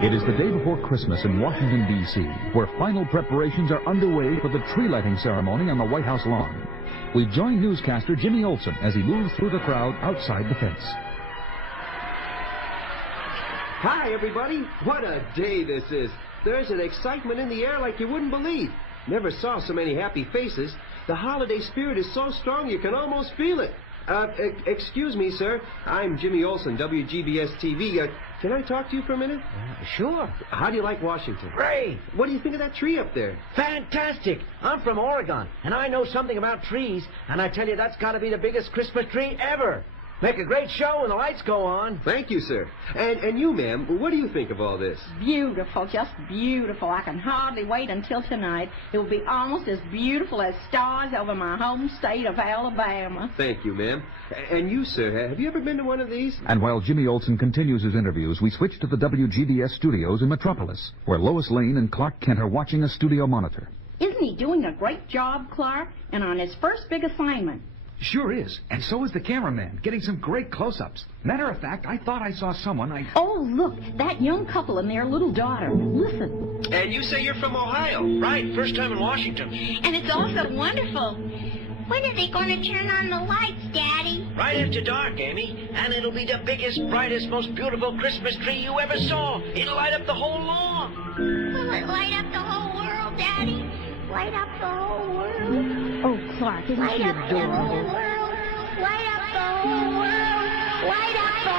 It is the day before Christmas in Washington, D.C., where final preparations are underway for the tree lighting ceremony on the White House lawn. We join newscaster Jimmy Olsen as he moves through the crowd outside the fence. Hi, everybody. What a day this is. There's an excitement in the air like you wouldn't believe. Never saw so many happy faces. The holiday spirit is so strong you can almost feel it. Excuse me, sir. I'm Jimmy Olsen, WGBS TV. Can I talk to you for a minute? Sure. How do you like Washington? Great. What do you think of that tree up there? Fantastic. I'm from Oregon, and I know something about trees, and I tell you, that's got to be the biggest Christmas tree ever. Make a great show when the lights go on. Thank you, sir. And you, ma'am, what do you think of all this? Beautiful, just beautiful. I can hardly wait until tonight. It will be almost as beautiful as stars over my home state of Alabama. Thank you, ma'am. And you, sir, have you ever been to one of these? And while Jimmy Olsen continues his interviews, we switch to the WGBS studios in Metropolis, where Lois Lane and Clark Kent are watching a studio monitor. Isn't he doing a great job, Clark? And on his first big assignment. Sure is. And so is the cameraman, getting some great close-ups. Matter of fact, I thought I saw someone Oh, look, that young couple and their little daughter. Listen. And you say you're from Ohio? Right, first time in Washington. And it's also wonderful. When are they going to turn on the lights, Daddy? Right after dark, Amy. And it'll be the biggest, brightest, most beautiful Christmas tree you ever saw. It'll light up the whole lawn. Will it light up the whole world, Daddy? Light up the whole world? Oh, Clark, isn't Light she up the whole adorable? world. Light up the whole world. Light up the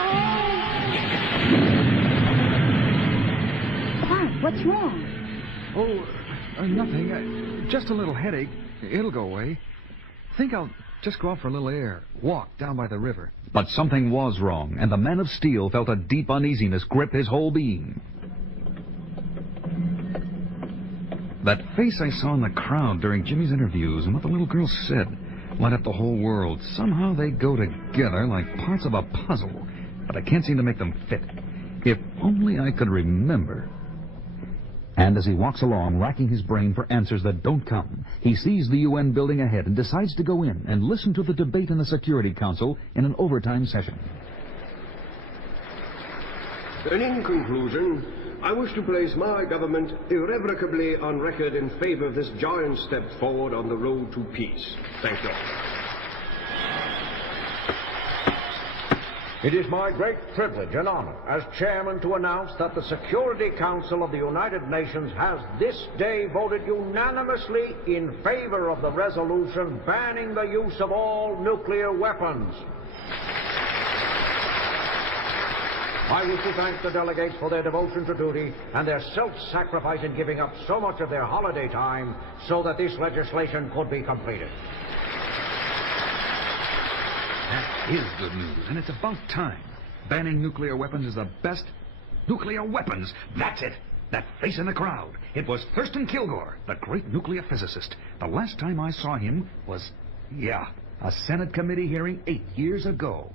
whole... Clark, what's wrong? Oh, nothing. Just a little headache. It'll go away. Think I'll just go out for a little air. Walk down by the river. But something was wrong, and the Man of Steel felt a deep uneasiness grip his whole being. That face I saw in the crowd during Jimmy's interviews and what the little girl said, light up the whole world. Somehow they go together like parts of a puzzle, but I can't seem to make them fit. If only I could remember. And as he walks along, racking his brain for answers that don't come, he sees the UN building ahead and decides to go in and listen to the debate in the Security Council in an overtime session. And in conclusion, I wish to place my government irrevocably on record in favor of this giant step forward on the road to peace. Thank you. It is my great privilege and honor as chairman to announce that the Security Council of the United Nations has this day voted unanimously in favor of the resolution banning the use of all nuclear weapons. I wish to thank the delegates for their devotion to duty and their self-sacrifice in giving up so much of their holiday time so that this legislation could be completed. That is good news, and it's about time. Banning nuclear weapons is the best. Nuclear weapons! That's it! That face in the crowd. It was Thurston Kilgore, the great nuclear physicist. The last time I saw him was, a Senate committee hearing 8 years ago.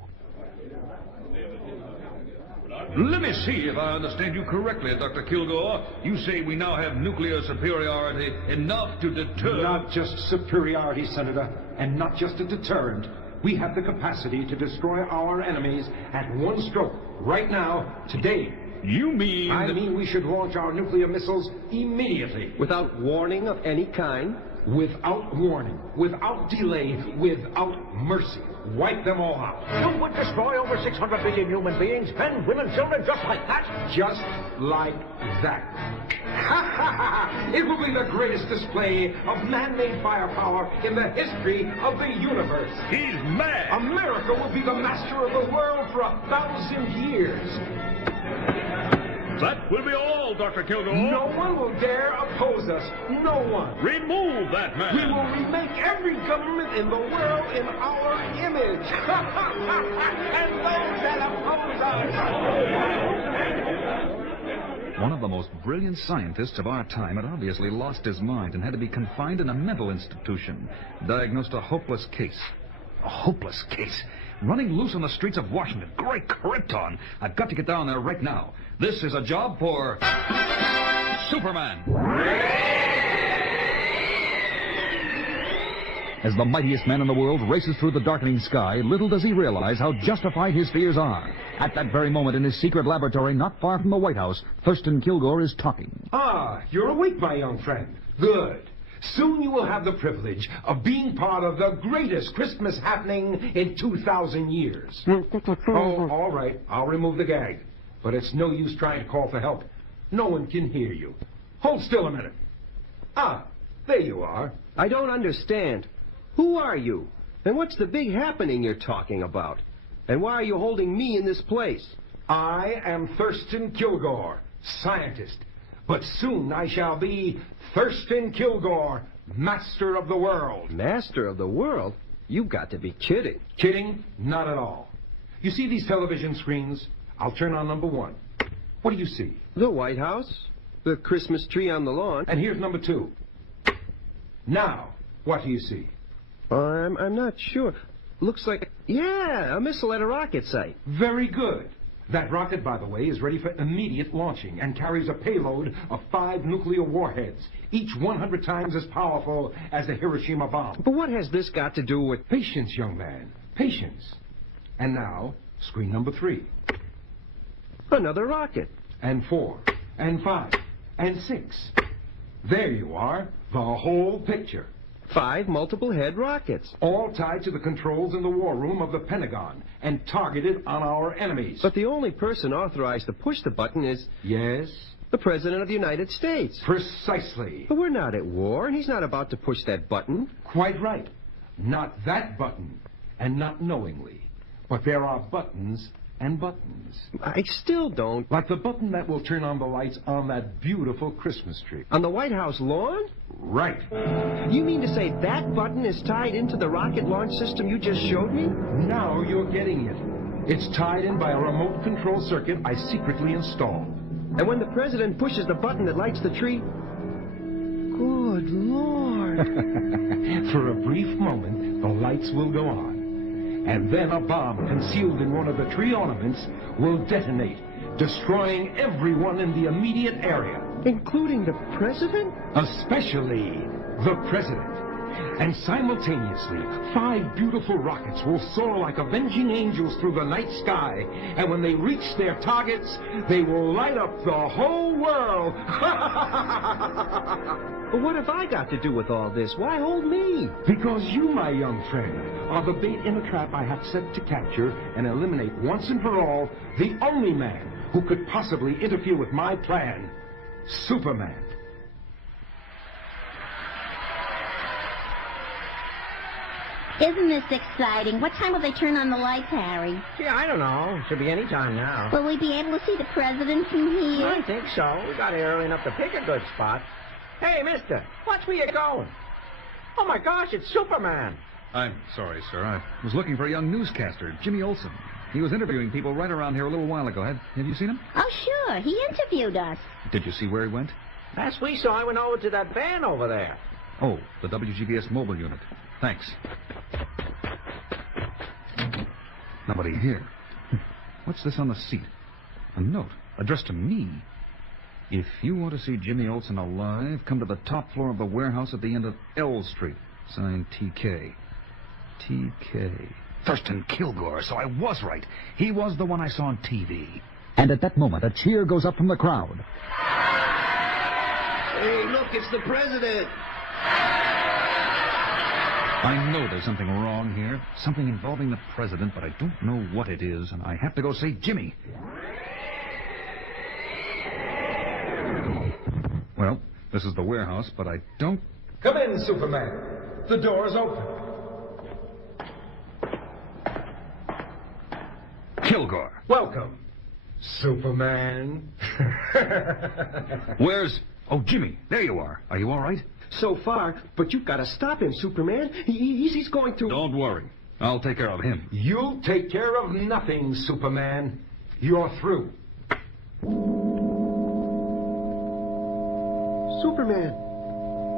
Let me see if I understand you correctly, Dr. Kilgore. You say we now have nuclear superiority enough to deter... Not just superiority, Senator, and not just a deterrent. We have the capacity to destroy our enemies at one stroke, right now, today. You mean... I mean we should launch our nuclear missiles immediately. Without warning of any kind? Without warning, without delay, without mercy. Wipe them all out. You would destroy over 600 million human beings, men, women, children, just like that? Just like that. Ha ha ha! It will be the greatest display of man-made firepower in the history of the universe. He's mad! America will be the master of the world for 1,000 years. That will be all, Dr. Kilgore. No one will dare oppose us. No one. Remove that man. We will remake every government in the world in our image. And those that oppose us. One of the most brilliant scientists of our time had obviously lost his mind and had to be confined in a mental institution, diagnosed a hopeless case. A hopeless case. Running loose on the streets of Washington. Great Krypton. I've got to get down there right now. This is a job for... Superman. As the mightiest man in the world races through the darkening sky, little does he realize how justified his fears are. At that very moment in his secret laboratory not far from the White House, Thurston Kilgore is talking. Ah, you're awake, my young friend. Good. Soon you will have the privilege of being part of the greatest Christmas happening in 2,000 years. Oh, all right. I'll remove the gag. But it's no use trying to call for help. No one can hear you. Hold still a minute. Ah, there you are. I don't understand. Who are you? And what's the big happening you're talking about? And why are you holding me in this place? I am Thurston Kilgore, scientist. But soon I shall be Thurston Kilgore, master of the world. Master of the world? You've got to be kidding. Kidding? Not at all. You see these television screens? I'll turn on number 1. What do you see? The White House. The Christmas tree on the lawn. And here's number 2. Now, what do you see? I'm not sure. Looks like, yeah, a missile at a rocket site. Very good. That rocket, by the way, is ready for immediate launching and carries a payload of 5 nuclear warheads, each 100 times as powerful as the Hiroshima bomb. But what has this got to do with... Patience, young man. Patience. And now, screen number 3. Another rocket. And 4. And 5. And 6. There you are. The whole picture. 5 multiple-head rockets. All tied to the controls in the war room of the Pentagon and targeted on our enemies. But the only person authorized to push the button is... Yes? The President of the United States. Precisely. But we're not at war, and he's not about to push that button. Quite right. Not that button, and not knowingly. But there are buttons and buttons. I still don't... Like the button that will turn on the lights on that beautiful Christmas tree. On the White House lawn? Right. You mean to say that button is tied into the rocket launch system you just showed me? Now you're getting it. It's tied in by a remote control circuit I secretly installed. And when the President pushes the button that lights the tree... Good Lord. For a brief moment, the lights will go on. And then a bomb concealed in one of the tree ornaments will detonate, destroying everyone in the immediate area. Including the President? Especially the President. And simultaneously, 5 beautiful rockets will soar like avenging angels through the night sky. And when they reach their targets, they will light up the whole world. But what have I got to do with all this? Why hold me? Because you, my young friend, are the bait in a trap I have set to capture and eliminate once and for all the only man who could possibly interfere with my plan, Superman. Isn't this exciting? What time will they turn on the lights, Harry? Gee, I don't know. Should be any time now. Will we be able to see the President from here? I think so. We got here early enough to pick a good spot. Hey, mister, watch where you're going. Oh, my gosh, it's Superman. I'm sorry, sir. I was looking for a young newscaster, Jimmy Olsen. He was interviewing people right around here a little while ago. Have you seen him? Oh, sure. He interviewed us. Did you see where he went? Last we saw, I went over to that van over there. Oh, the WGBS mobile unit. Thanks. Nobody here. What's this on the seat? A note addressed to me. If you want to see Jimmy Olsen alive, come to the top floor of the warehouse at the end of L Street. Signed TK. TK. Thurston Kilgore, so I was right. He was the one I saw on TV. And at that moment, a cheer goes up from the crowd. Hey, look, it's the President. I know there's something wrong here, something involving the President, but I don't know what it is, and I have to go see Jimmy. Well, this is the warehouse, but I don't... Come in, Superman. The door's open. Kilgore. Welcome, Superman. Where's... Oh, Jimmy, there you are. Are you all right? So far, but you've got to stop him, Superman. He's going to... Don't worry. I'll take care of him. You'll take care of nothing, Superman. You're through. Superman,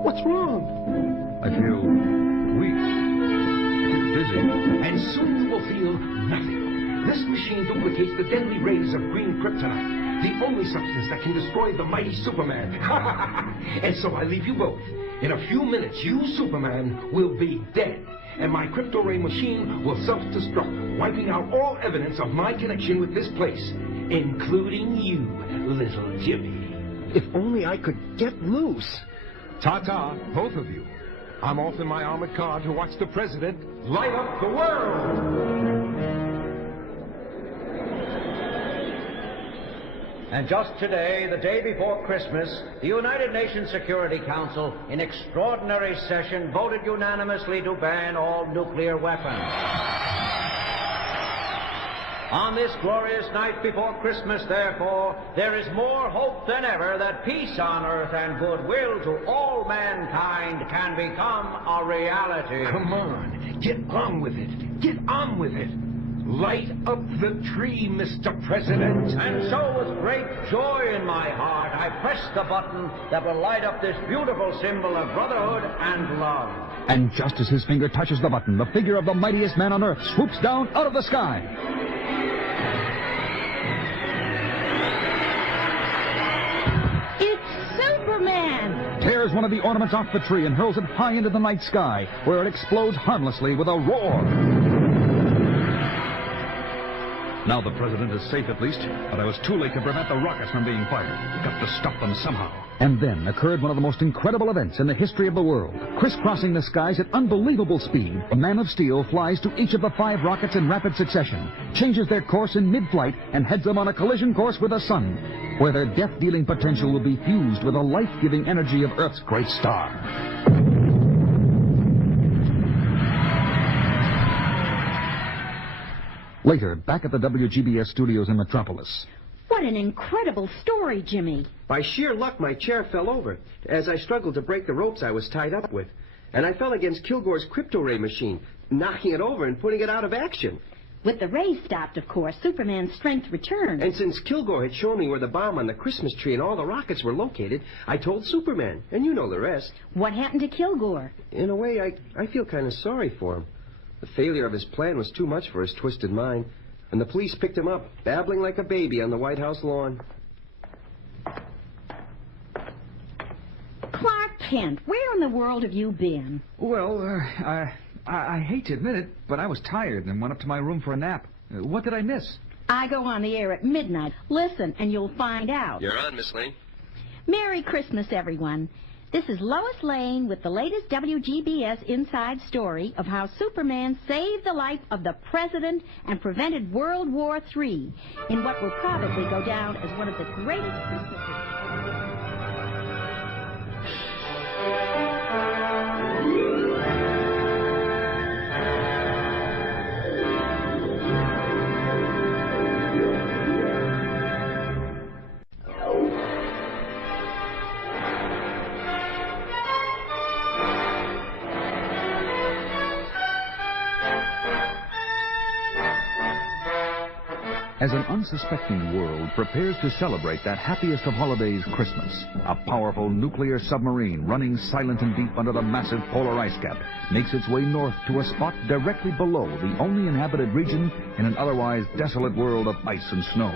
what's wrong? I feel weak. Dizzy. And soon you will feel nothing. This machine duplicates the deadly rays of green kryptonite, the only substance that can destroy the mighty Superman. And so I leave you both In a few minutes, you, Superman, will be dead. And my crypto-ray machine will self-destruct, wiping out all evidence of my connection with this place, including you, little Jimmy. If only I could get loose. Ta-ta, both of you. I'm off in my armored car to watch the president light up the world. And just today, the day before Christmas, the United Nations Security Council, in extraordinary session, voted unanimously to ban all nuclear weapons. On this glorious night before Christmas, therefore, there is more hope than ever that peace on earth and goodwill to all mankind can become a reality. Come on, get on with it. Get on with it. Light up the tree, Mr. President. And so with great joy in my heart, I press the button that will light up this beautiful symbol of brotherhood and love. And just as his finger touches the button, the figure of the mightiest man on earth swoops down out of the sky. It's Superman! Tears one of the ornaments off the tree and hurls it high into the night sky, where it explodes harmlessly with a roar. Now the president is safe at least, but I was too late to prevent the rockets from being fired. Got to stop them somehow. And then occurred one of the most incredible events in the history of the world. Crisscrossing the skies at unbelievable speed, the Man of Steel flies to each of the 5 rockets in rapid succession, changes their course in mid-flight, and heads them on a collision course with the sun, where their death-dealing potential will be fused with the life-giving energy of Earth's great star. Later, back at the WGBS studios in Metropolis. What an incredible story, Jimmy. By sheer luck, my chair fell over as I struggled to break the ropes I was tied up with. And I fell against Kilgore's crypto-ray machine, knocking it over and putting it out of action. With the rays stopped, of course, Superman's strength returned. And since Kilgore had shown me where the bomb on the Christmas tree and all the rockets were located, I told Superman, and you know the rest. What happened to Kilgore? In a way, I feel kind of sorry for him. The failure of his plan was too much for his twisted mind, and the police picked him up, babbling like a baby on the White House lawn. Clark Kent, where in the world have you been? Well, I hate to admit it, but I was tired and went up to my room for a nap. What did I miss? I go on the air at midnight. Listen, and you'll find out. You're on, Miss Lane. Merry Christmas, everyone. This is Lois Lane with the latest WGBS inside story of how Superman saved the life of the president and prevented World War III in what will probably go down as one of the greatest Christmases. As an unsuspecting world prepares to celebrate that happiest of holidays, Christmas, a powerful nuclear submarine running silent and deep under the massive polar ice cap makes its way north to a spot directly below the only inhabited region in an otherwise desolate world of ice and snow.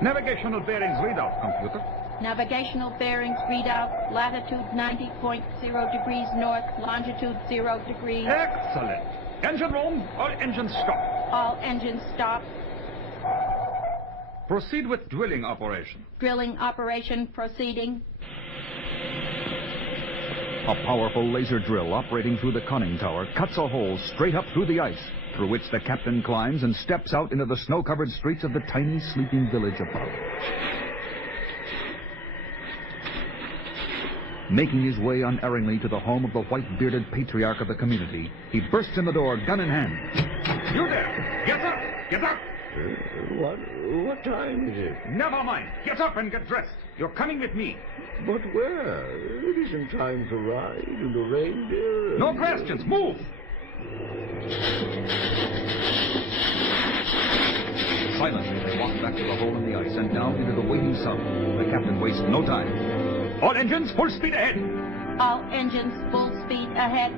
Navigational bearings readout, computer. Navigational bearings readout, latitude 90.0 degrees north, longitude 0 degrees. Excellent. Engine room, all engines stop. All engines stop. Proceed with drilling operation. Drilling operation proceeding. A powerful laser drill operating through the conning tower cuts a hole straight up through the ice, through which the captain climbs and steps out into the snow-covered streets of the tiny sleeping village above. Making his way unerringly to the home of the white-bearded patriarch of the community, he bursts in the door, gun in hand. You there! Get up! Get up! What time is it? Never mind. Get up and get dressed. You're coming with me. But where? It isn't time to ride in the reindeer. No questions. Move! Silently, they walk back to the hole in the ice and down into the waiting sun. The captain wastes no time. All engines, full speed ahead. All engines full speed ahead.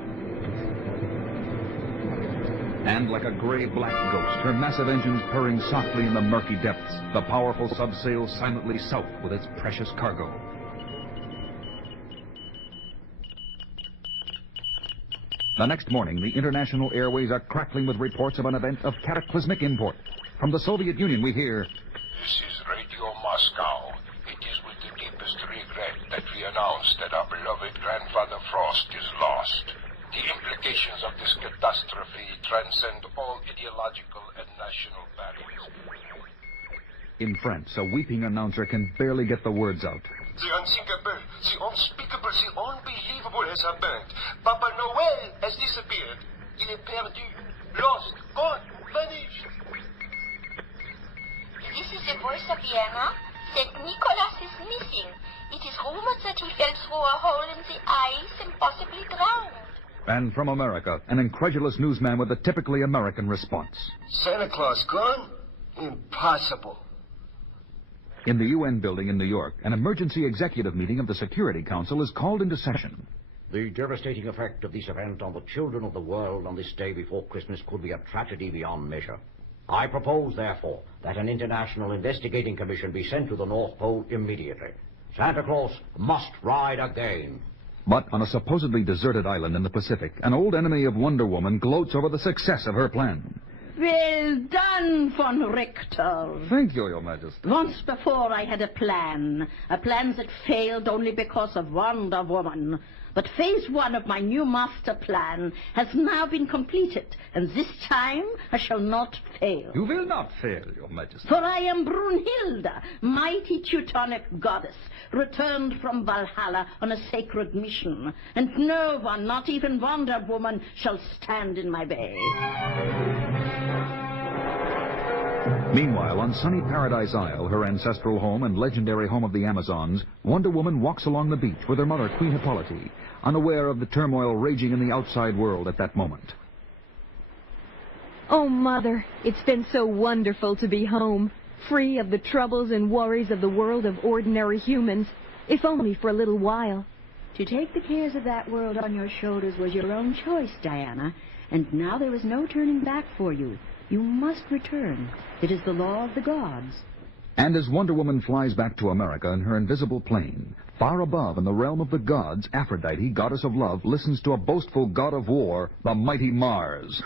And like a gray-black ghost, her massive engines purring softly in the murky depths, the powerful sub sails silently south with its precious cargo. The next morning, the international airways are crackling with reports of an event of cataclysmic import. From the Soviet Union, we hear... This is Radio Moscow. It is with the deepest regret that we announce that our beloved Grandfather Frost is lost. The implications of this catastrophe transcend all ideological and national barriers. In France, a weeping announcer can barely get the words out. The unthinkable, the unspeakable, the unbelievable has happened. Papa Noel has disappeared. Il est perdu, lost, gone, vanished. This is the voice of Vienna. St. Nicholas is missing. It is rumored that he fell through a hole in the ice and possibly drowned. And from America, an incredulous newsman with a typically American response. Santa Claus gone? Impossible. In the UN building in New York, an emergency executive meeting of the Security Council is called into session. The devastating effect of this event on the children of the world on this day before Christmas could be a tragedy beyond measure. I propose, therefore, that an international investigating commission be sent to the North Pole immediately. Santa Claus must ride again. But on a supposedly deserted island in the Pacific, an old enemy of Wonder Woman gloats over the success of her plan. Well done, von Richter. Thank you, Your Majesty. Once before I had a plan that failed only because of Wonder Woman. But phase 1 of my new master plan has now been completed, and this time I shall not fail. You will not fail, Your Majesty. For I am Brunhilde, mighty Teutonic goddess, returned from Valhalla on a sacred mission, and no one, not even Wonder Woman, shall stand in my way. Meanwhile, on sunny Paradise Isle, her ancestral home and legendary home of the Amazons, Wonder Woman walks along the beach with her mother, Queen Hippolyte, unaware of the turmoil raging in the outside world at that moment. Oh, Mother, it's been so wonderful to be home, free of the troubles and worries of the world of ordinary humans, if only for a little while. To take the cares of that world on your shoulders was your own choice, Diana, and now there is no turning back for you. You must return. It is the law of the gods. And as Wonder Woman flies back to America in her invisible plane, far above in the realm of the gods, Aphrodite, goddess of love, listens to a boastful god of war, the mighty Mars.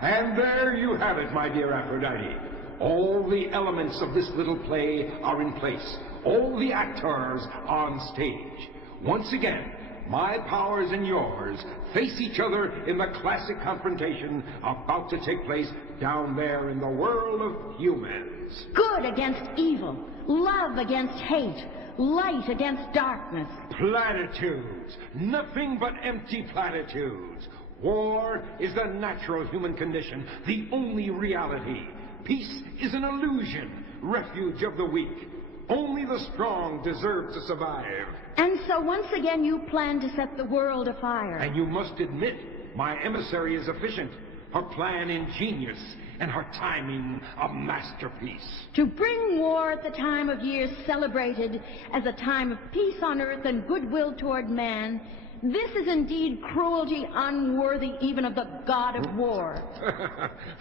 And there you have it, my dear Aphrodite. All the elements of this little play are in place. All the actors on stage. Once again, my powers and yours face each other in the classic confrontation about to take place down there in the world of humans. Good against evil, love against hate, light against darkness. Platitudes, nothing but empty platitudes. War is the natural human condition, the only reality. Peace is an illusion, refuge of the weak. Only the strong deserve to survive. And so once again you plan to set the world afire. And you must admit, my emissary is efficient, her plan ingenious, and her timing a masterpiece. To bring war at the time of year celebrated as a time of peace on earth and goodwill toward man, this is indeed cruelty unworthy even of the god of war.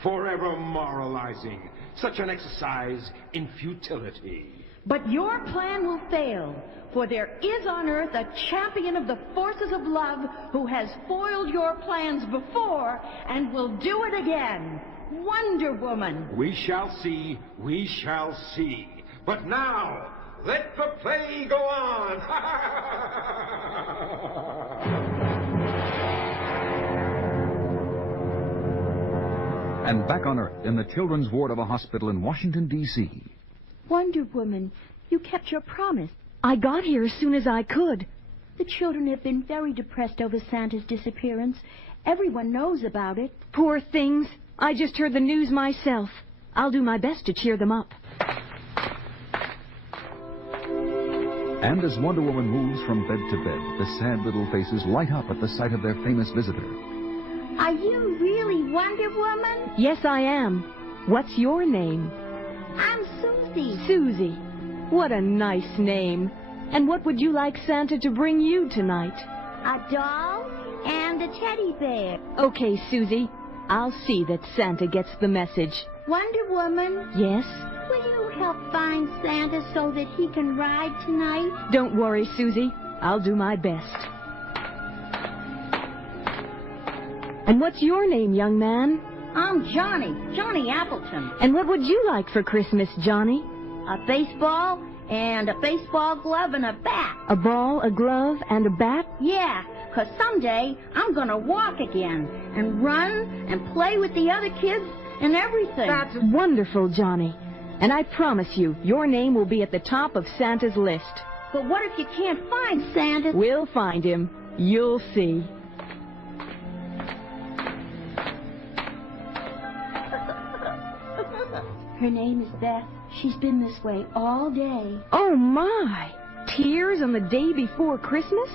Forever moralizing. Such an exercise in futility. But your plan will fail, for there is on earth a champion of the forces of love who has foiled your plans before and will do it again. Wonder Woman. We shall see, we shall see. But now, let the play go on. And back on Earth, in the children's ward of a hospital in Washington, D.C. Wonder Woman, you kept your promise. I got here as soon as I could. The children have been very depressed over Santa's disappearance. Everyone knows about it. Poor things. I just heard the news myself. I'll do my best to cheer them up. And as Wonder Woman moves from bed to bed, the sad little faces light up at the sight of their famous visitor. Are you really Wonder Woman? Yes, I am. What's your name? I'm Susie. Susie. What a nice name. And what would you like Santa to bring you tonight? A doll and a teddy bear. Okay, Susie. I'll see that Santa gets the message. Wonder Woman, Yes? will you help find Santa so that he can ride tonight? Don't worry, Susie. I'll do my best. And what's your name, young man? I'm Johnny Appleton. And what would you like for Christmas, Johnny? A baseball and a baseball glove and a bat. A ball, a glove, and a bat? Yeah, 'cause someday I'm gonna walk again and run and play with the other kids and everything. That's wonderful, Johnny. And I promise you, your name will be at the top of Santa's list. But what if you can't find Santa? We'll find him. You'll see. Her name is Beth. She's been this way all day. Oh, my! Tears on the day before Christmas?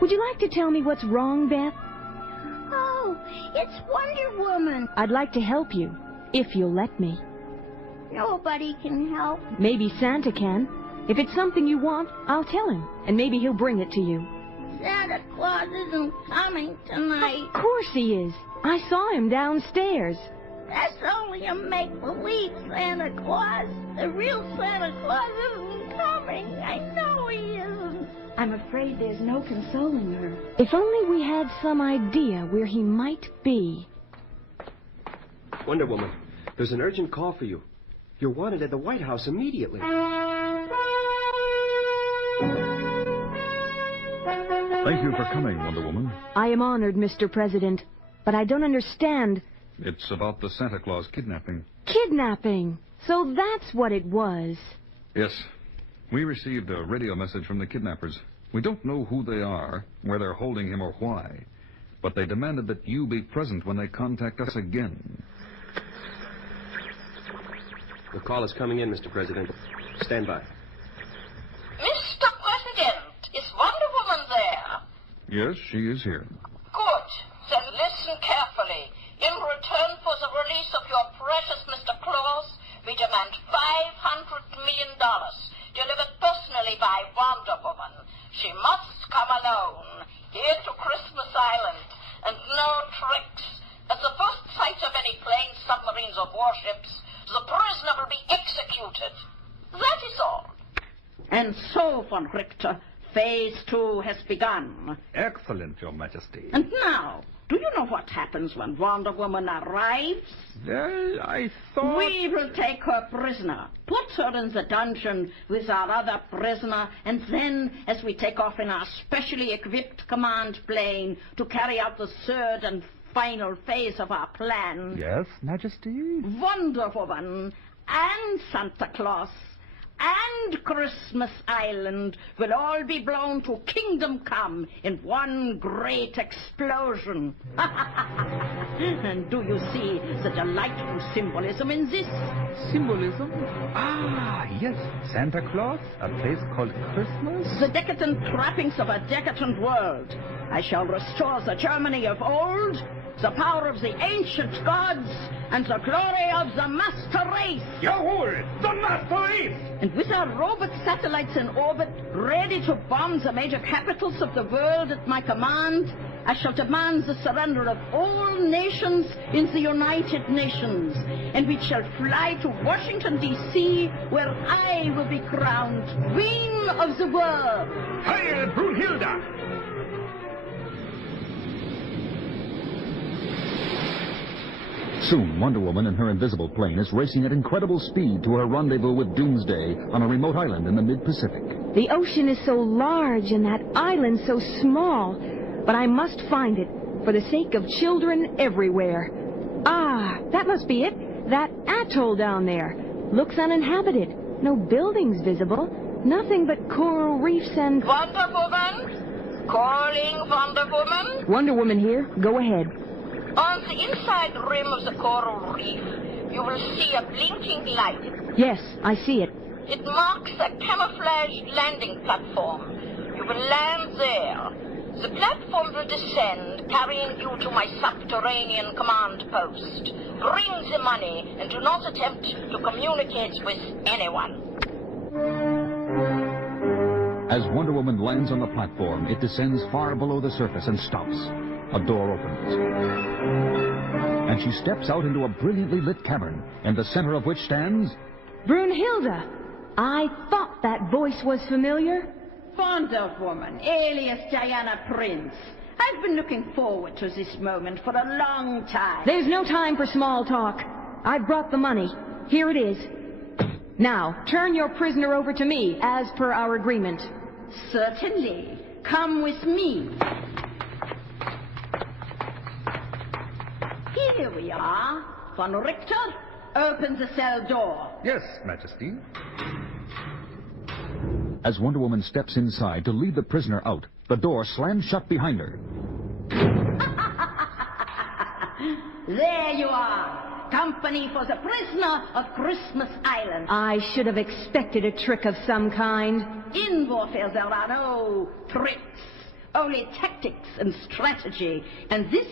Would you like to tell me what's wrong, Beth? Oh, it's Wonder Woman. I'd like to help you, if you'll let me. Nobody can help. Maybe Santa can. If it's something you want, I'll tell him, and maybe he'll bring it to you. Santa Claus isn't coming tonight. Of course he is. I saw him downstairs. That's only a make-believe Santa Claus. The real Santa Claus isn't coming. I know he isn't. I'm afraid there's no consoling her. If only we had some idea where he might be. Wonder Woman, there's an urgent call for you. You're wanted at the White House immediately. Thank you for coming, Wonder Woman. I am honored, Mr. President, but I don't understand. It's about the Santa Claus kidnapping. Kidnapping. So that's what it was. Yes. We received a radio message from the kidnappers. We don't know who they are, where they're holding him, or why. But they demanded that you be present when they contact us again. The call is coming in, Mr. President. Stand by. Mr. President, is Wonder Woman there? Yes, she is here. Good. Then listen carefully. In return for the release of your precious Mr. Claus, we demand $500 million, delivered personally by Wonder Woman. She must come alone, here to Christmas Island, and no tricks. At the first sight of any planes, submarines, or warships, the prisoner will be executed. That is all. And so, von Richter, Phase 2 has begun. Excellent, Your Majesty. And now, do you know what happens when Wonder Woman arrives? Well, I thought... We will take her prisoner, put her in the dungeon with our other prisoner, and then, as we take off in our specially equipped command plane to carry out the third and final phase of our plan... Yes, Majesty? Wonder Woman and Santa Claus and Christmas Island will all be blown to Kingdom Come in one great explosion. And do you see the delightful symbolism in this? Symbolism? Ah, yes, Santa Claus, a place called Christmas. The decadent trappings of a decadent world. I shall restore the Germany of old, the power of the ancient gods, and the glory of the master race. Jawohl, the master race! And with our robot satellites in orbit, ready to bomb the major capitals of the world at my command, I shall demand the surrender of all nations in the United Nations. And we shall fly to Washington, D.C., where I will be crowned Queen of the world. Heil Brunhilde! Soon, Wonder Woman in her invisible plane is racing at incredible speed to her rendezvous with Doomsday on a remote island in the mid-Pacific. The ocean is so large and that island so small, but I must find it for the sake of children everywhere. Ah, that must be it. That atoll down there. Looks uninhabited. No buildings visible. Nothing but coral reefs and... Wonder Woman? Calling Wonder Woman? Wonder Woman here. Go ahead. On the inside rim of the coral reef, you will see a blinking light. Yes, I see it. It marks a camouflaged landing platform. You will land there. The platform will descend, carrying you to my subterranean command post. Bring the money and do not attempt to communicate with anyone. As Wonder Woman lands on the platform, it descends far below the surface and stops. a door opens. And she steps out into a brilliantly lit cavern, in the center of which stands... Brunhilde! I thought that voice was familiar. Wonder Woman, alias Diana Prince. I've been looking forward to this moment for a long time. There's no time for small talk. I've brought the money. Here it is. Now, turn your prisoner over to me, as per our agreement. Certainly. Come with me. Here we are. Von Richter, open the cell door. Yes, Majesty. As Wonder Woman steps inside to lead the prisoner out, the door slams shut behind her. There you are. Company for the prisoner of Christmas Island. I should have expected a trick of some kind. In warfare there are no tricks, only tactics and strategy. And this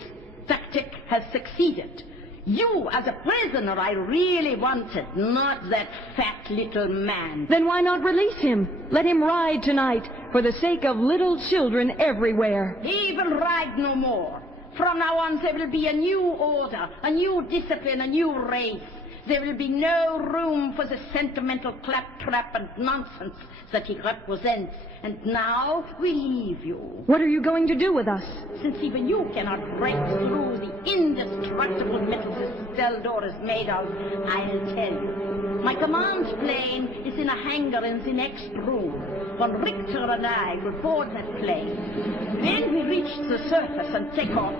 tactic has succeeded. You, as a prisoner, I really wanted, not that fat little man. Then why not release him? Let him ride tonight, for the sake of little children everywhere. He will ride no more. From now on, there will be a new order, a new discipline, a new race. There will be no room for the sentimental claptrap and nonsense that he represents. And now we leave you. What are you going to do with us? Since even you cannot break through the indestructible metal this cell door is made of, I'll tell you. My command plane is in a hangar in the next room. Von Richter and I will board that plane. When we reach the surface and take off,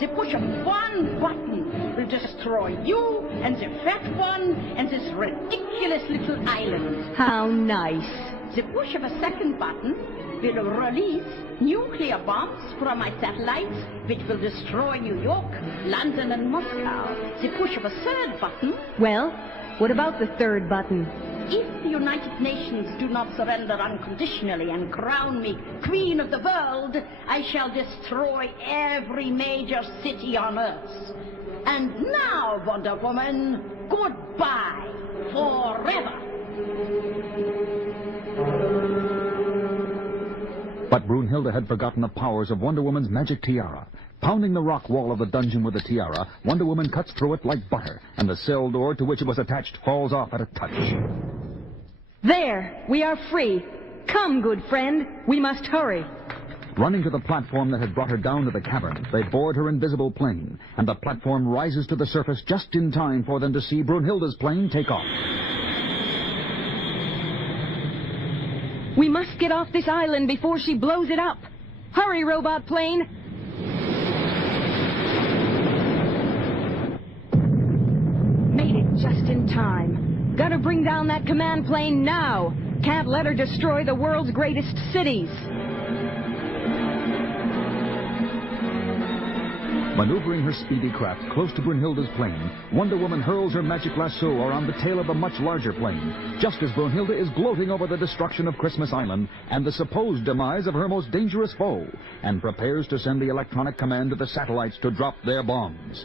the push of one button will destroy you and the fat one and this ridiculous little island. How nice. The push of a second button will release nuclear bombs from my satellites, which will destroy New York, London, and Moscow. The push of a third button... Well, what about the third button? If the United Nations do not surrender unconditionally and crown me Queen of the World, I shall destroy every major city on Earth. And now, Wonder Woman, goodbye forever. But Brunhilde had forgotten the powers of Wonder Woman's magic tiara. Pounding the rock wall of the dungeon with the tiara, Wonder Woman cuts through it like butter, and the cell door to which it was attached falls off at a touch. There! We are free. Come, good friend. We must hurry. Running to the platform that had brought her down to the cavern, they board her invisible plane, and the platform rises to the surface just in time for them to see Brunhilde's plane take off. We must get off this island before she blows it up. Hurry, robot plane. Made it just in time. Gotta bring down that command plane now. Can't let her destroy the world's greatest cities. Maneuvering her speedy craft close to Brunhilde's plane, Wonder Woman hurls her magic lasso around the tail of a much larger plane, just as Brunhilde is gloating over the destruction of Christmas Island and the supposed demise of her most dangerous foe, and prepares to send the electronic command to the satellites to drop their bombs.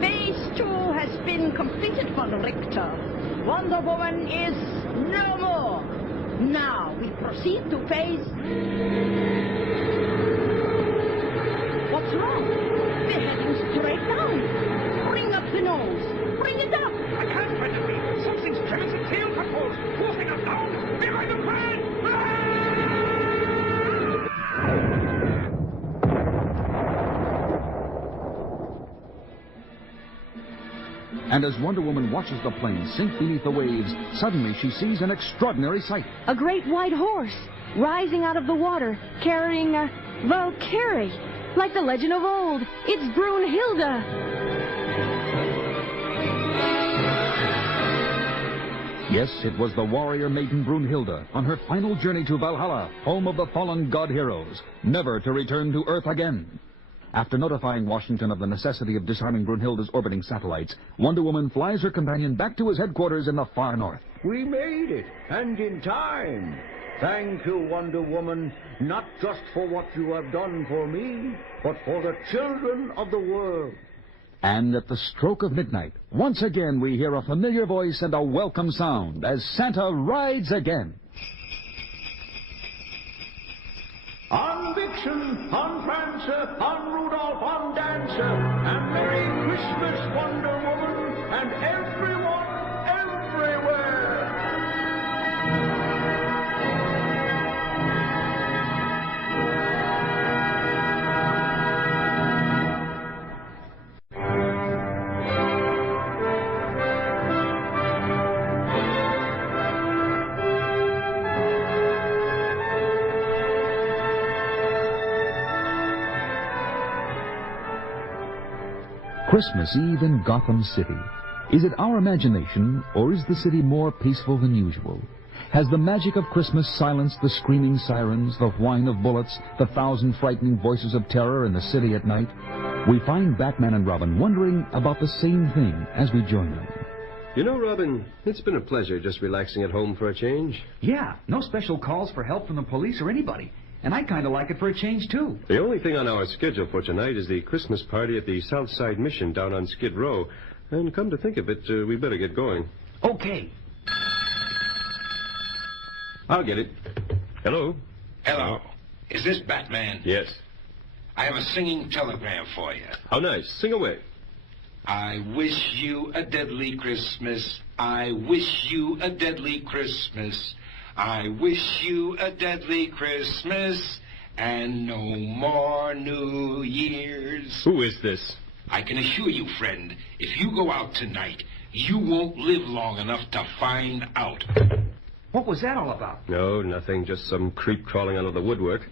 Phase 2 has been completed, Von Richter. Wonder Woman is no more. Now we proceed to phase... What's wrong? We're heading straight down. Bring up the nose. Bring it up. I can't find it. Something's jamming the tail couples. Forcing us down. Behind the plane. And as Wonder Woman watches the plane sink beneath the waves, suddenly she sees an extraordinary sight. A great white horse rising out of the water, carrying a Valkyrie. Like the legend of old, it's Brunhilde. Yes, it was the warrior maiden Brunhilde on her final journey to Valhalla, home of the fallen god heroes, never to return to Earth again. After notifying Washington of the necessity of disarming Brunhilde's orbiting satellites, Wonder Woman flies her companion back to his headquarters in the far north. We made it, and in time. Thank you, Wonder Woman, not just for what you have done for me, but for the children of the world. And at the stroke of midnight, once again we hear a familiar voice and a welcome sound as Santa rides again. on Vixen, on Prancer, on Rudolph, on Dancer, and Merry Christmas, Wonder Woman, and everyone, everywhere. Christmas Eve in Gotham City. Is it our imagination, or is the city more peaceful than usual? Has the magic of Christmas silenced the screaming sirens, the whine of bullets, the thousand frightening voices of terror in the city at night? We find Batman and Robin wondering about the same thing as we join them. You know, Robin, it's been a pleasure just relaxing at home for a change. Yeah, no special calls for help from the police or anybody. And I kind of like it for a change, too. The only thing on our schedule for tonight is the Christmas party at the Southside Mission down on Skid Row. And come to think of it, we better get going. Okay. I'll get it. Hello? Hello. Is this Batman? Yes. I have a singing telegram for you. How nice. Sing away. I wish you a deadly Christmas. I wish you a deadly Christmas. I wish you a deadly Christmas and no more New Year's. Who is this? I can assure you, friend, if you go out tonight, you won't live long enough to find out. What was that all about? No, nothing. Just some creep crawling out of the woodwork.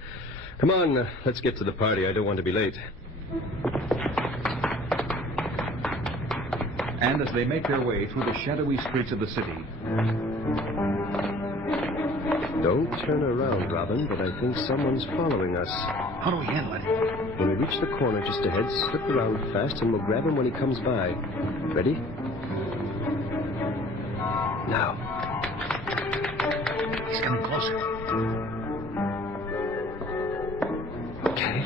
Come on, let's get to the party. I don't want to be late. And as they make their way through the shadowy streets of the city... Don't turn around, Robin, but I think someone's following us. How do we handle it? When we reach the corner just ahead, slip around fast and we'll grab him when he comes by. Ready? Now. He's coming closer. Okay.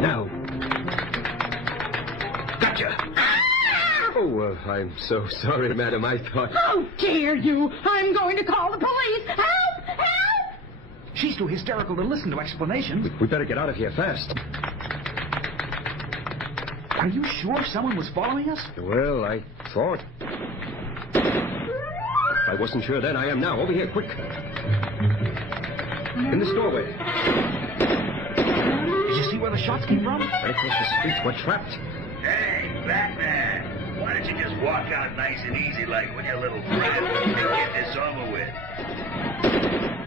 Now. Gotcha! Oh, I'm so sorry, madam. I thought... How dare you! I'm going to call the police! Help! Help! She's too hysterical to listen to explanations. We better get out of here fast. Are you sure someone was following us? Well, I thought... I wasn't sure then. I am now. Over here, quick. In this doorway. Did you see where the shots came from? Right across the street. We're trapped. Hey, Batman. Why don't you just walk out nice and easy like with your little friend and get this over with?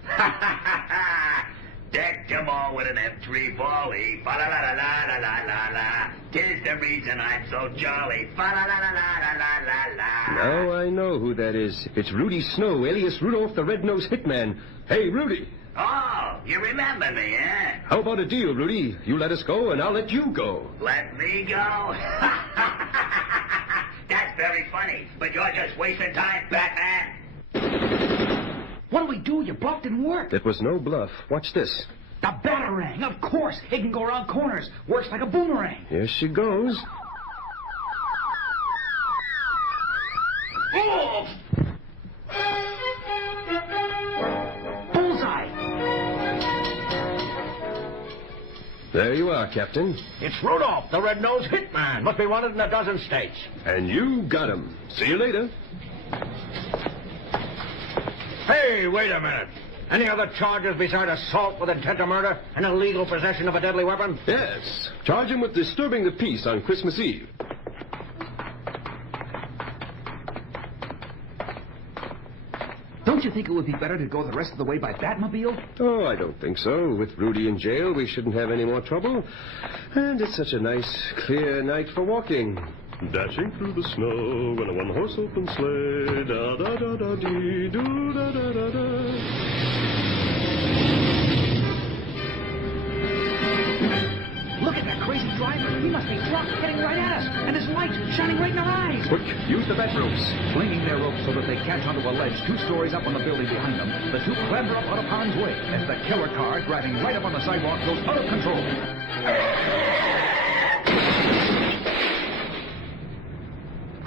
Ha ha ha ha! Deck them all with an M3 volley. Fa la la la la la la la. 'Tis the reason I'm so jolly. Fa la la la la la la la. Now I know who that is. It's Rudy Snow, alias Rudolph the Red-Nosed Hitman. Hey, Rudy. Oh, you remember me, eh? How about a deal, Rudy? You let us go, and I'll let you go. Let me go? That's very funny, but you're just wasting time, Batman. What do we do? Your bluff didn't work. It was no bluff. Watch this. The Batarang, of course. It can go around corners. Works like a boomerang. Here she goes. Oh! Bullseye! There you are, Captain. It's Rudolph, the Red-Nosed Hitman. Must be wanted in a dozen states. And you got him. See you later. Hey, wait a minute. Any other charges besides assault with intent to murder and illegal possession of a deadly weapon? Yes. Charge him with disturbing the peace on Christmas Eve. Don't you think it would be better to go the rest of the way by Batmobile? Oh, I don't think so. With Rudy in jail, we shouldn't have any more trouble. And it's such a nice, clear night for walking. Dashing through the snow in a one-horse open sleigh. Da-da-da-da-dee-doo, da-da-da-da. Look at that crazy driver. He must be drunk, heading right at us. And his lights shining right in our eyes. Quick, use the vent ropes. Flinging their ropes so that they catch onto a ledge 2 stories up on the building behind them, the two clamber up out of harm's way as the killer car, driving right up on the sidewalk, goes out of control.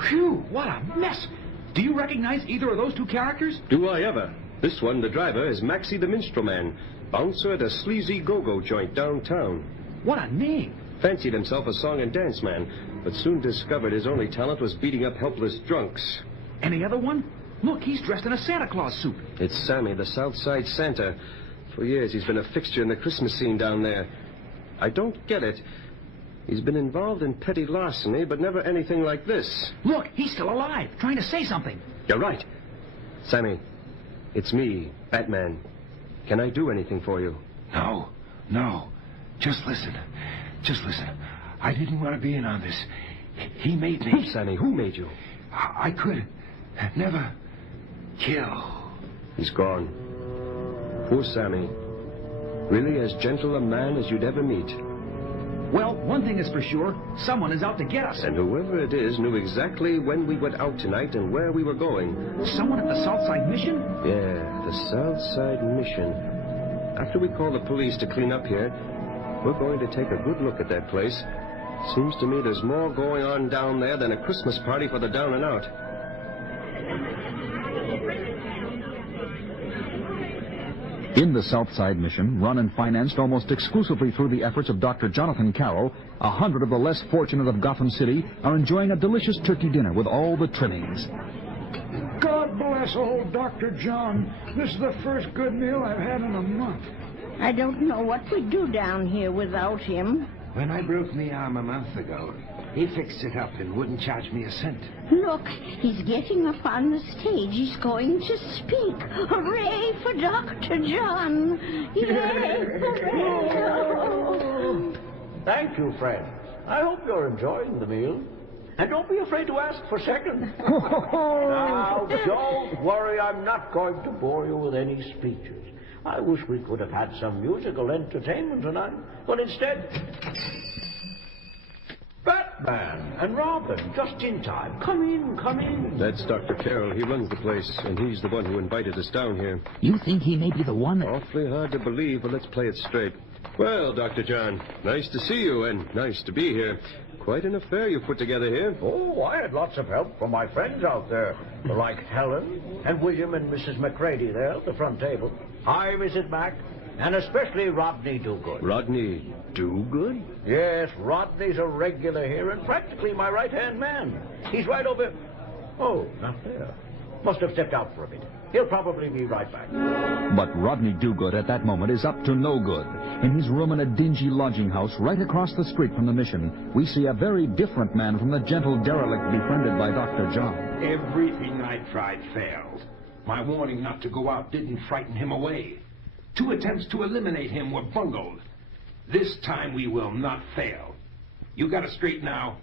Phew, what a mess. Do you recognize either of those two characters? Do I ever? This one, the driver, is Maxie the Minstrel Man, bouncer at a sleazy go-go joint downtown. What a name! Fancied himself a song and dance man, but soon discovered his only talent was beating up helpless drunks. Any other one? Look, he's dressed in a Santa Claus suit. It's Sammy, the Southside Santa. For years, he's been a fixture in the Christmas scene down there. I don't get it. He's been involved in petty larceny, but never anything like this. Look, he's still alive, trying to say something. You're right. Sammy, it's me, Batman. Can I do anything for you? No. Just listen. I didn't want to be in on this. He made me. Who, Sammy? Who made you? I could never kill. He's gone. Poor Sammy. Really as gentle a man as you'd ever meet. Well, one thing is for sure. Someone is out to get us. And whoever it is knew exactly when we went out tonight and where we were going. Someone at the Southside Mission? Yeah, the Southside Mission. After we call the police to clean up here, we're going to take a good look at that place. Seems to me there's more going on down there than a Christmas party for the down and out. In the Southside Mission, run and financed almost exclusively through the efforts of Dr. Jonathan Carroll, 100 of the less fortunate of Gotham City are enjoying a delicious turkey dinner with all the trimmings. God bless old Dr. John. This is the first good meal I've had in a month. I don't know what we'd do down here without him. When I broke my arm a month ago, he fixed it up and wouldn't charge me a cent. Look, he's getting up on the stage. He's going to speak. Hooray for Dr. John. Yay, hooray. Thank you, friends. I hope you're enjoying the meal. And don't be afraid to ask for seconds. Now, don't worry. I'm not going to bore you with any speeches. I wish we could have had some musical entertainment tonight. But instead... Batman and Robin, just in time. Come in. That's Dr. Carroll. He runs the place, and he's the one who invited us down here. You think he may be the one that... Awfully hard to believe, but let's play it straight. Well, Dr. John, nice to see you, and nice to be here. Quite an affair you've put together here. Oh, I had lots of help from my friends out there, like Helen and William and Mrs. McCready there at the front table. Hi, Mrs. Mack, and especially Rodney Dogood. Rodney Dogood? Yes, Rodney's a regular here and practically my right-hand man. He's right over... Oh, not there. Must have stepped out for a bit. He'll probably be right back. But Rodney Dogood at that moment is up to no good. In his room in a dingy lodging house right across the street from the mission, we see a very different man from the gentle derelict befriended by Dr. John. Everything I tried failed. My warning not to go out didn't frighten him away. 2 attempts to eliminate him were bungled. This time we will not fail. You got it straight now.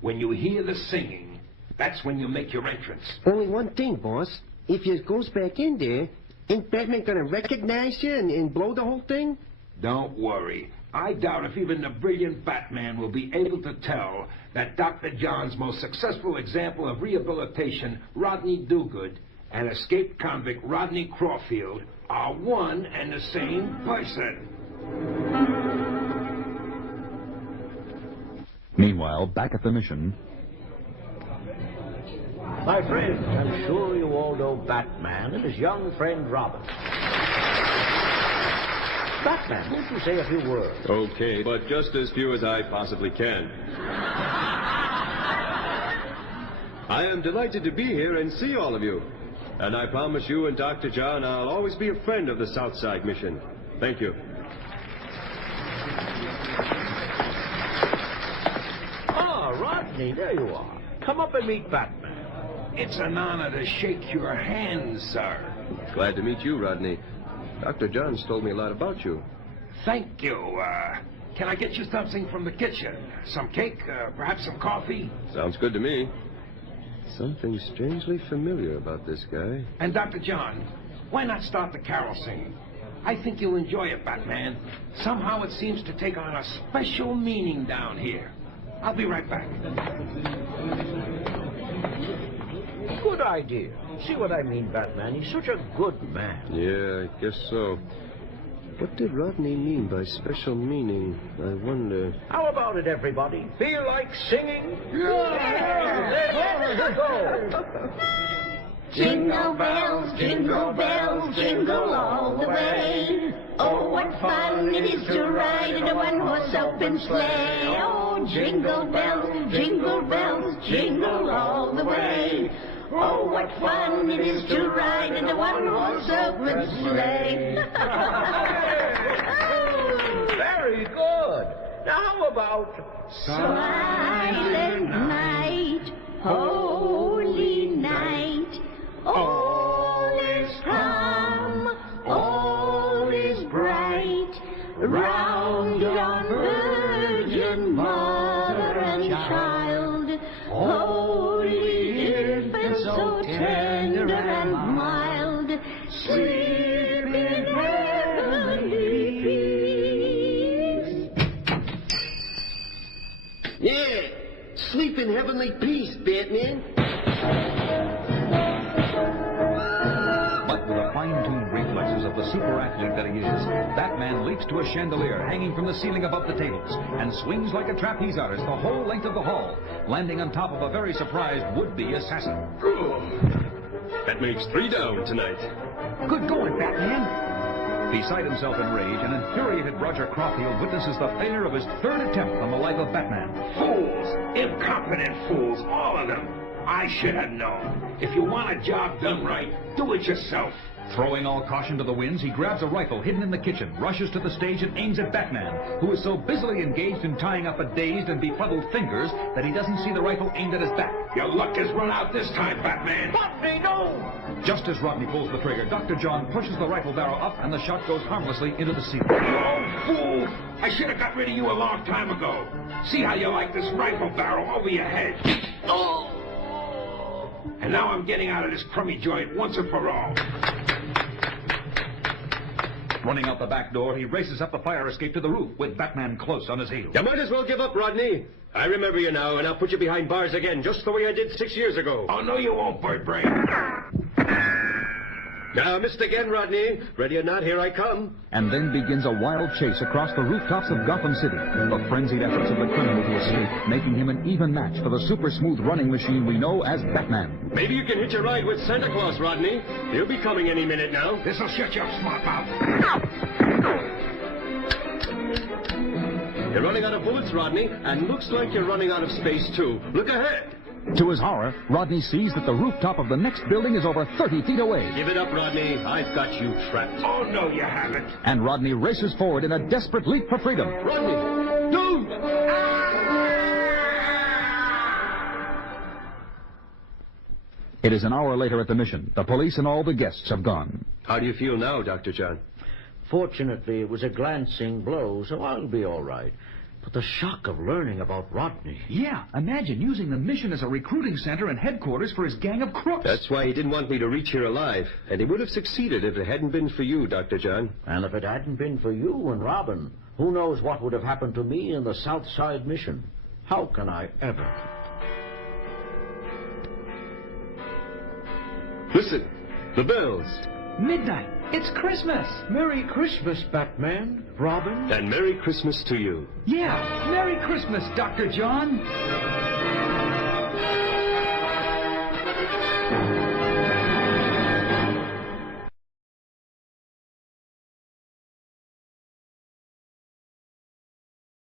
When you hear the singing, that's when you make your entrance. Only one thing, boss. If you goes back in there, ain't Batman gonna recognize you and blow the whole thing? Don't worry. I doubt if even the brilliant Batman will be able to tell that Dr. John's most successful example of rehabilitation, Rodney Dogood, and escaped convict Rodney Crawfield are one and the same person. Meanwhile, back at the mission... My friends, I'm sure you all know Batman and his young friend Robin. Batman, won't you say a few words? Okay, but just as few as I possibly can. I am delighted to be here and see all of you. And I promise you and Dr. John I'll always be a friend of the Southside Mission. Thank you. Ah, Rodney, there you are. Come up and meet Batman. It's an honor to shake your hand, sir. Glad to meet you, Rodney. Dr. John's told me a lot about you. Thank you. Can I get you something from the kitchen? Some cake, perhaps some coffee? Sounds good to me. Something strangely familiar about this guy. And Dr. John, why not start the carol singing? I think you'll enjoy it, Batman. Somehow it seems to take on a special meaning down here. I'll be right back. Good idea. See what I mean, Batman? He's such a good man. Yeah, I guess so. What did Rodney mean by special meaning? I wonder. How about it, everybody? Feel like singing? Yeah! Let's go! Jingle bells, jingle all the way. Oh, what fun it is to ride in a one-horse open sleigh. Oh, jingle bells, jingle all the way. Oh, what fun it is to ride in a one-horse open sleigh. Very good. Now how about Silent night, holy night, all is calm, all is bright, round yon virgin mother and child, holy infant so tender and mild, sleep in heavenly peace. Yeah, sleep in heavenly peace, Batman. But with the fine-tuned reflexes of the super athlete that he is, Batman leaps to a chandelier hanging from the ceiling above the tables and swings like a trapeze artist the whole length of the hall, landing on top of a very surprised would-be assassin. That makes 3 down tonight. Good going, Batman! Beside himself in rage, an infuriated Roger Caulfield witnesses the failure of his third attempt on the life of Batman. Fools! Incompetent fools, all of them! I should have known. If you want a job done right, do it yourself. Throwing all caution to the winds, he grabs a rifle hidden in the kitchen, rushes to the stage, and aims at Batman, who is so busily engaged in tying up a dazed and befuddled fingers that he doesn't see the rifle aimed at his back. Your luck has run out this time, Batman. Rodney, no! Just as Rodney pulls the trigger, Dr. John pushes the rifle barrel up, and the shot goes harmlessly into the ceiling. You old fool! I should have got rid of you a long time ago. See how you like this rifle barrel over your head. Oh! And now I'm getting out of this crummy joint once and for all. Running out the back door, he races up the fire escape to the roof, with Batman close on his heels. You might as well give up, Rodney. I remember you now, and I'll put you behind bars again, just the way I did 6 years ago. Oh, no, you won't, Bird Brain. Now, missed again, Rodney. Ready or not, here I come. And then begins a wild chase across the rooftops of Gotham City, the frenzied efforts of the criminal to escape, making him an even match for the super-smooth running machine we know as Batman. Maybe you can hitch a ride with Santa Claus, Rodney. He'll be coming any minute now. This'll shut your smart mouth. You're running out of bullets, Rodney, and looks like you're running out of space, too. Look ahead. To his horror, Rodney sees that the rooftop of the next building is over 30 feet away. Give it up, Rodney. I've got you trapped. Oh, no, you haven't. And Rodney races forward in a desperate leap for freedom. Rodney! Dude! It is an hour later at the mission. The police and all the guests have gone. How do you feel now, Dr. John? Fortunately, it was a glancing blow, so I'll be all right. But the shock of learning about Rodney. Yeah, imagine using the mission as a recruiting center and headquarters for his gang of crooks. That's why he didn't want me to reach here alive. And he would have succeeded if it hadn't been for you, Dr. John. And if it hadn't been for you and Robin, who knows what would have happened to me in the South Side Mission? How can I ever? Listen, the bells. Midnight. It's Christmas. Merry Christmas, Batman. Robin. And Merry Christmas to you. Yeah, Merry Christmas, Dr. John.